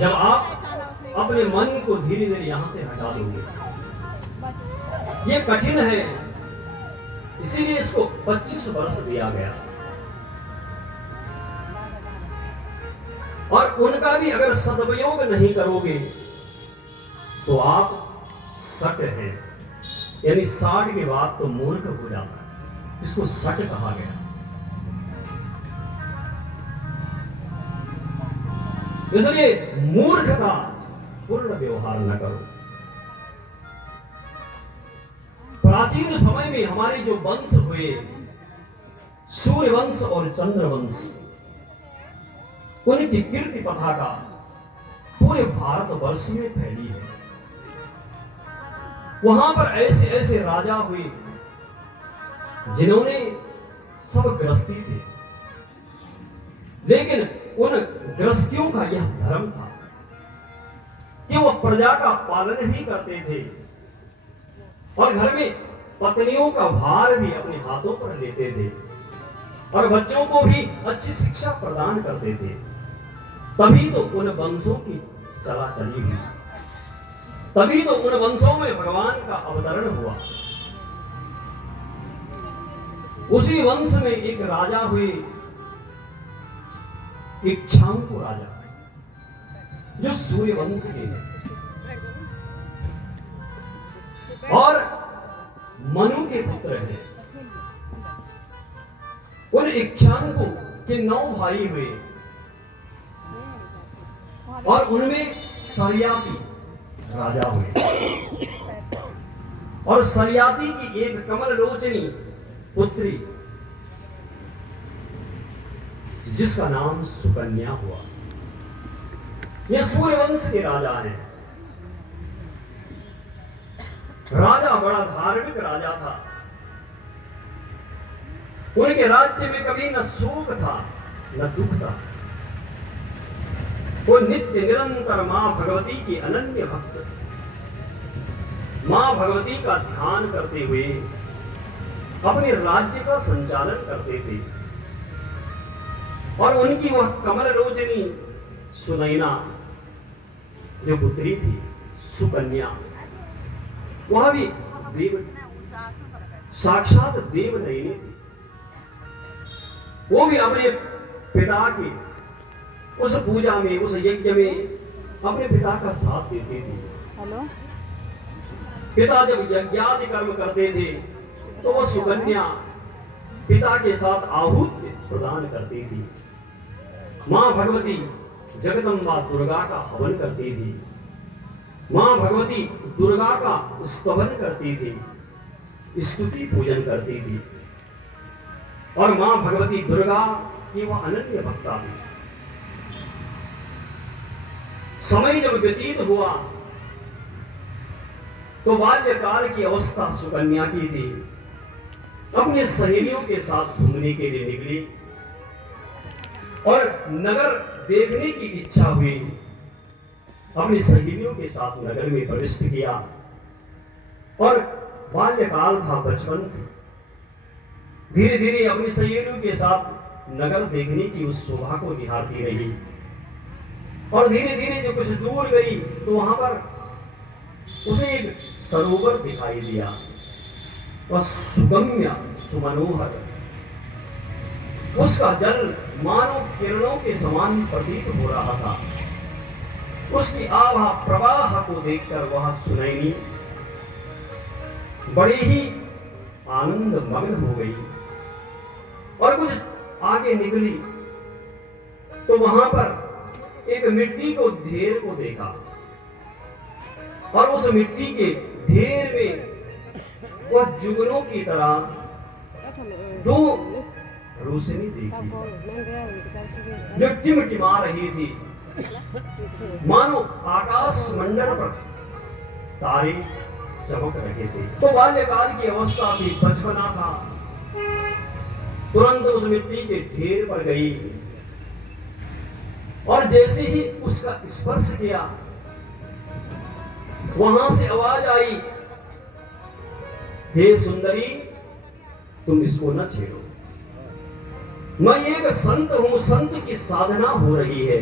जब आप अपने मन को धीरे धीरे यहां से हटा दोगे, ये कठिन है, इसीलिए इसको 25 वर्ष दिया गया। और उनका भी अगर सदुपयोग नहीं करोगे तो आप सट हैं, यानी 60 के बाद तो मूर्ख हो जाता है, इसको सट कहा गया। इसलिए मूर्ख का पूर्ण व्यवहार न करो। प्राचीन समय में हमारे जो वंश हुए, सूर्य वंश और चंद्र वंश, उनकी कीर्ति पताका पूरे भारतवर्ष में फैली है। वहां पर ऐसे ऐसे राजा हुए जिन्होंने सब गृहस्थी थे, लेकिन उन गृहस्थियों का यह धर्म था कि वो प्रजा का पालन भी करते थे और घर में पत्नियों का भार भी अपने हाथों पर लेते थे और बच्चों को भी अच्छी शिक्षा प्रदान करते थे। तभी तो उन वंशों की चला चली हुई, तभी तो उन वंशों में भगवान का अवतरण हुआ। उसी वंश में एक राजा हुए, इक्ष्वाकु राजा, जो सूर्य वंश के हैं, और मनु के पुत्र हैं। उन इक्ष्वाकु के 9 भाई हुए और उनमें सरियाती राजा हुए और सरियाती की एक कमल लोचनी पुत्री जिसका नाम सुकन्या हुआ। यह सूर्यवंश के राजा हैं। राजा बड़ा धार्मिक राजा था। उनके राज्य में कभी न शोक था न दुख था। वो नित्य निरंतर मां भगवती के अनन्य भक्त, मां भगवती का ध्यान करते हुए अपने राज्य का संचालन करते थे। और उनकी वह कमल लोचनी सुनैना जो पुत्री थी, सुकन्या, वह भी देव, साक्षात देवनयनी थी। वो भी अपने पिता की उस पूजा में, उस यज्ञ में अपने पिता का साथ देती थी। हेलो, पिता जब यज्ञादि कर्म करते थे तो वह सुकन्या पिता के साथ आहुति प्रदान करती थी। मां भगवती जगदम्बा दुर्गा का हवन करती थी। मां भगवती दुर्गा का स्तवन करती थी, स्तुति पूजन करती थी। और मां भगवती दुर्गा की वह अनन्य भक्ता थी। समय जब व्यतीत हुआ तो बाल्यकाल की अवस्था सुकन्या की थी। अपने सहेलियों के साथ घूमने के लिए निकली और नगर देखने की इच्छा हुई। अपनी सहेलियों के साथ नगर में प्रवेश किया और बाल्यकाल था, बचपन थी। धीरे धीरे अपनी सहेलियों के साथ नगर देखने की उस शोभा को निहारती रही। और धीरे धीरे जो कुछ दूर गई तो वहां पर उसे एक सरोवर दिखाई दिया, वह सुगम्य सुमनोहर, उसका जल मानो किरणों के समान प्रतीत हो रहा था। उसकी आभा प्रवाह को देखकर वह सुनैनी बड़ी ही आनंद मग्न हो गई और कुछ आगे निकली तो वहां पर एक मिट्टी को ढेर को देखा और उस मिट्टी के ढेर में वह जुगनों की तरह 2 रोशनी देखी जो टिमटिमा रही थी, मानो आकाश मंडल पर तारे चमक रहे थे। तो बाल्यकाल की अवस्था थी, बचपना था। तुरंत उस मिट्टी के ढेर पर गई और जैसे ही उसका स्पर्श किया वहां से आवाज आई, हे सुंदरी, तुम इसको न छेड़ो, मैं एक संत हूं, संत की साधना हो रही है,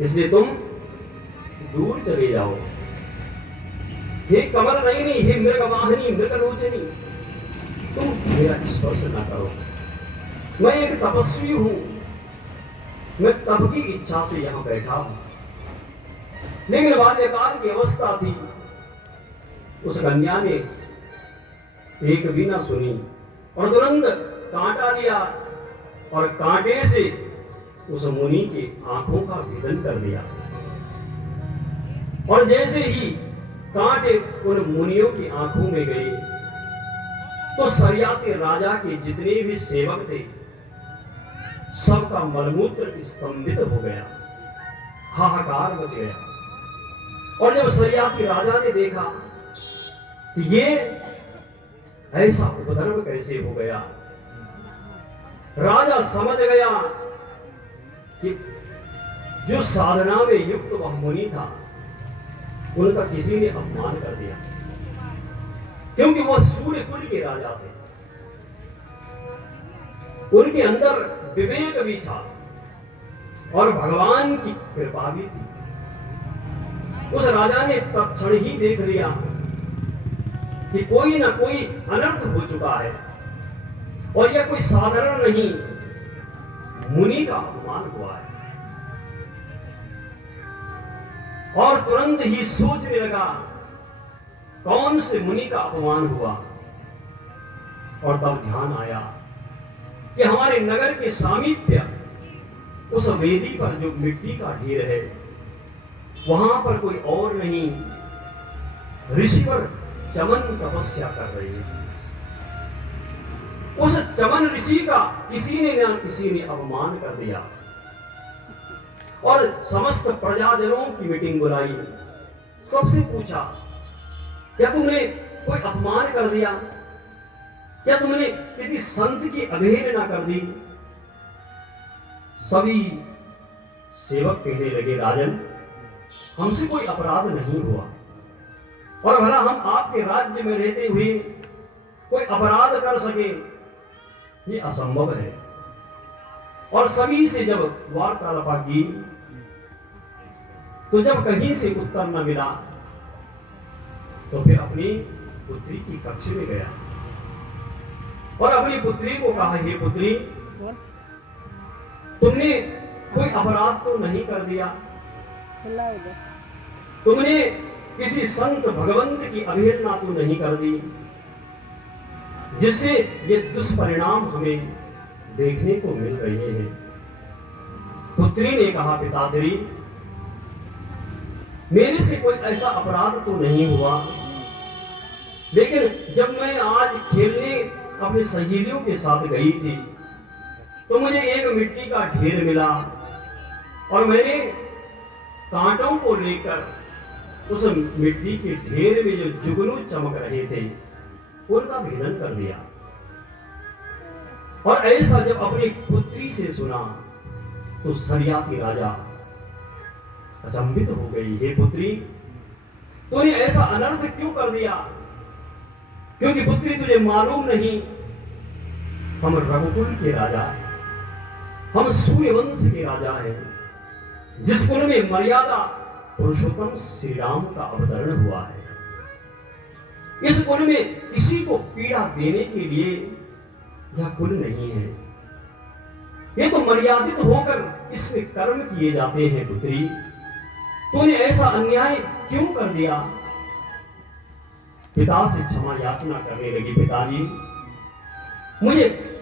इसलिए तुम दूर चले जाओ। हे कमल नयनी, हे मृगवाहिनी, मृगलोचनी, तुम मेरा स्पर्श न करो। मैं एक तपस्वी हूं, मैं तप की इच्छा से यहां बैठा हूं। लेकिन बाल्यकाल की अवस्था थी, उस कन्या ने एक भी ना सुनी और तुरंत कांटा लिया और कांटे से उस मुनि की आंखों का भेदन कर दिया। और जैसे ही कांटे उन मुनियों की आंखों में गए तो सरियाते राजा के जितने भी सेवक थे सबका मलमूत्र स्तंभित हो गया, हाहाकार मच गया। और जब सरियाते राजा ने देखा कि ये ऐसा उपद्रव कैसे हो गया, राजा समझ गया कि जो साधना में युक्त वह मुनि था उनका किसी ने अपमान कर दिया, क्योंकि वह सूर्य कुल के राजा थे। उनके अंदर विवेक भी था और भगवान की कृपा भी थी। उस राजा ने तत्क्षण ही देख लिया कि कोई ना कोई अनर्थ हो चुका है और यह कोई साधारण नहीं, मुनि का अपमान हुआ है। और तुरंत ही सोचने लगा कौन से मुनि का अपमान हुआ। और तब ध्यान आया कि हमारे नगर के सामीप्य उस वेदी पर जो मिट्टी का ढेर है वहां पर कोई और नहीं, ऋषिवर चमन तपस्या कर रही है। उस चमन ऋषि का किसी ने अपमान कर दिया और समस्त प्रजाजनों की मीटिंग बुलाई। सबसे पूछा, क्या तुमने कोई अपमान कर दिया? क्या तुमने किसी संत की अवहेलना कर दी? सभी सेवक कहने लगे, राजन, हमसे कोई अपराध नहीं हुआ और भला हम आपके राज्य में रहते हुए कोई अपराध कर सके, ये असंभव है। और सभी से जब वार्तालाप की तो जब कहीं से उत्तर न मिला तो फिर अपनी पुत्री की कक्ष में गया और अपनी पुत्री को कहा, हे पुत्री, तुमने कोई अपराध तो नहीं कर दिया, तुमने किसी संत भगवंत की अवहेलना तो नहीं कर दी जिससे ये दुष्परिणाम हमें देखने को मिल रहे हैं। पुत्री ने कहा, पिताश्री, मेरे से कोई ऐसा अपराध तो नहीं हुआ, लेकिन जब मैं आज खेलने अपनी सहेलियों के साथ गई थी तो मुझे एक मिट्टी का ढेर मिला और मैंने कांटों को लेकर उस मिट्टी के ढेर में जो जुगनू चमक रहे थे उनका भेदन कर दिया। और ऐसा जब अपनी पुत्री से सुना तो सरियाती राजा अचंभित हो गई। हे पुत्री, तूने ऐसा अनर्थ क्यों कर दिया? क्योंकि पुत्री, तुझे मालूम नहीं, हम रघुकुल के राजा, हम सूर्यवंश के राजा हैं, जिस कुल में मर्यादा पुरुषोत्तम श्री राम का अवतरण हुआ है। इस कुल में किसी को पीड़ा देने के लिए यह कुल नहीं है, ये तो मर्यादित होकर इसमें कर्म किए जाते हैं। पुत्री, तूने ऐसा अन्याय क्यों कर दिया? पिता से क्षमा याचना करने लगी। पिताजी,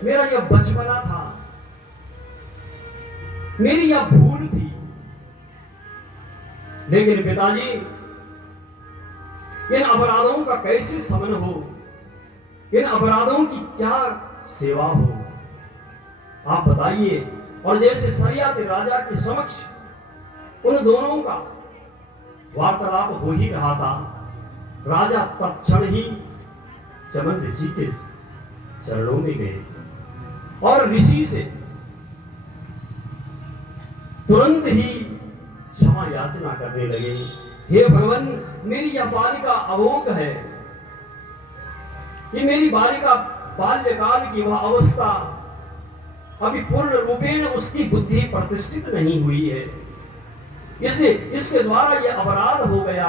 मेरा यह बचपना था, मेरी यह भूल थी, लेकिन पिताजी, इन अपराधों का कैसे शमन हो, इन अपराधों की क्या सेवा हो, आप बताइए। और जैसे सरियाते राजा के समक्ष उन दोनों का वार्तालाप हो ही रहा था, राजा तत्क्षण ही चमन ऋषि के चरणों में गए और ऋषि से तुरंत ही क्षमा याचना करने लगे। हे भगवान, मेरी यह बालिका अभोग है, ये मेरी बालिका बाल्यकाल की वह अवस्था अभी पूर्ण रूपेण उसकी बुद्धि प्रतिष्ठित नहीं हुई है, इसलिए इसके द्वारा यह अपराध हो गया।